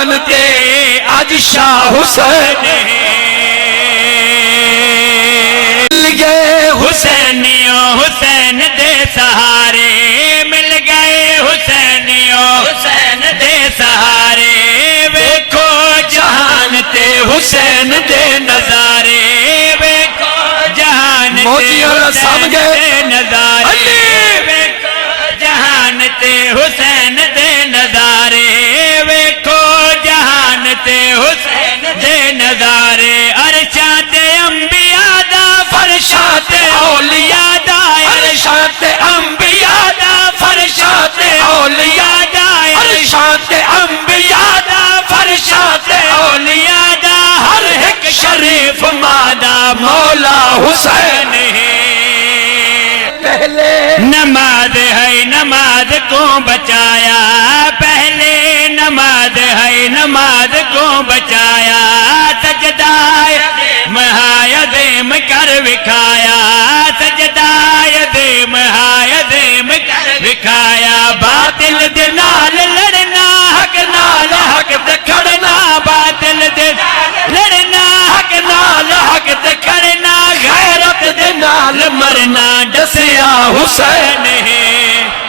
جہان تے آج شاہ حسین مل گئے حسینیوں حسین دے سہارے مل گئے حسینیوں حسین دے سہارے ویکھو جہان تے حسین دے نظارے ویکھو جہان تے حسین دے نظارے ویکھو جہان تے حسین دے نظارے ویکھو جہان تے حسین دے نظارے عرشاں تے انبیاء دا فرشاں تے اولیاء دا عرشاں تے انبیاء دا فرشاں تے اولیاء دا عرشاں تے انبیاء دا فرشاں تے اولیاء دا ہر ایک شریف مادہ مولا حسین ہے پہلے نماز ہے نماز کو بچایا پہلے نماز ہے نماز کو بچایا سجدائے مہایا دیم کر وکھایا سجدائے دیم ہایا دیم کر وکھایا باطل دے نال لڑنا حق نال حق تے کھڑنا باطل دے لڑنا حق نال حق تے کھڑنا غیرت دے نال مرنا دسیا حسین ہے